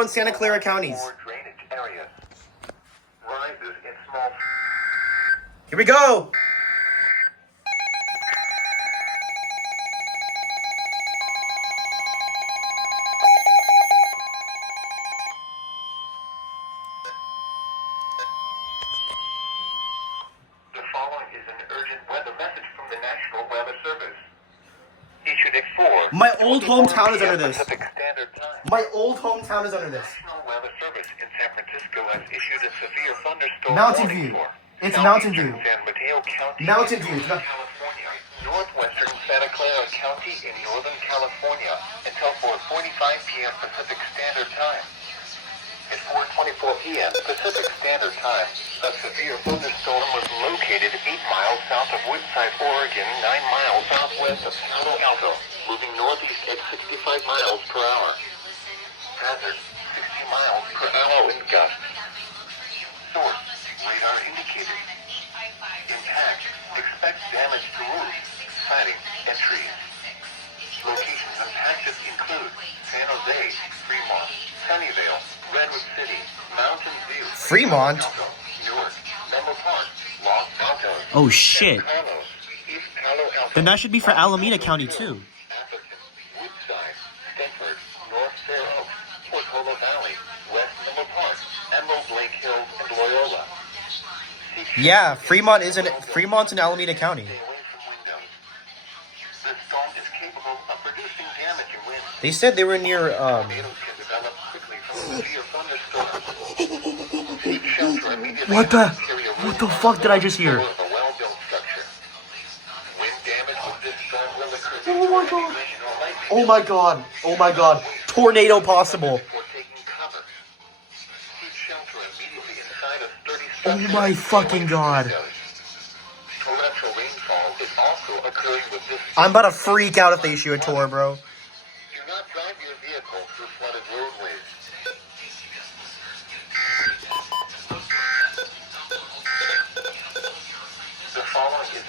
Bernardino and Santa Clara counties. Here we go. The following is an urgent weather message from the National Weather Service. Issued at 4. My old hometown is under this. Pacific Standard Time. My old hometown is under this. National Weather Service in San Francisco has issued a severe thunderstorm Mountain warning View. for It's Mountain southeastern View. San Mateo County, Mountain in View. Northern California, northwestern Santa Clara County in Northern California until 4:45 p.m. Pacific Standard Time. At 4:24 p.m. Pacific Standard Time, a severe thunderstorm was located 8 miles south of Woodside, Oregon, 9 miles southwest of Palo Alto, moving northeast at 65 miles per hour. Hazard, 60 miles per hour in gusts. Source, radar indicated. Impact, expect damage to roofs, siding, and trees. Locations impacted include San Jose, Fremont, Sunnyvale, Redwood City, Mountain View, Fremont? Newark, Menlo Park, Los Altos, Oh shit. San Carlos, East Palo Alto, Then that should be for Alameda County too. Atherton, Woodside, Stanford, North Fair Oaks, Portola Valley, West Menlo Park, Emerald Lake Hills, and Loyola. Yeah, Fremont's in Alameda County. Stay away from windows. The storm is capable of producing damage and wind. They said they were near Tornadoes can develop quickly from severe thunderstorms. Seek shelter immediately. What the Carry a what roof the on fuck did I just hear? or a well-built structure. Wind damage with this storm will occur Oh my before God. any rain or lightning. Oh my god. Oh my god. Tornado possible. Before taking cover. Seek shelter immediately inside of 30 Oh structures my and fucking away from God. windows. Torrential rainfall is also occurring with this I'm about to freak out if they issue a tour, bro.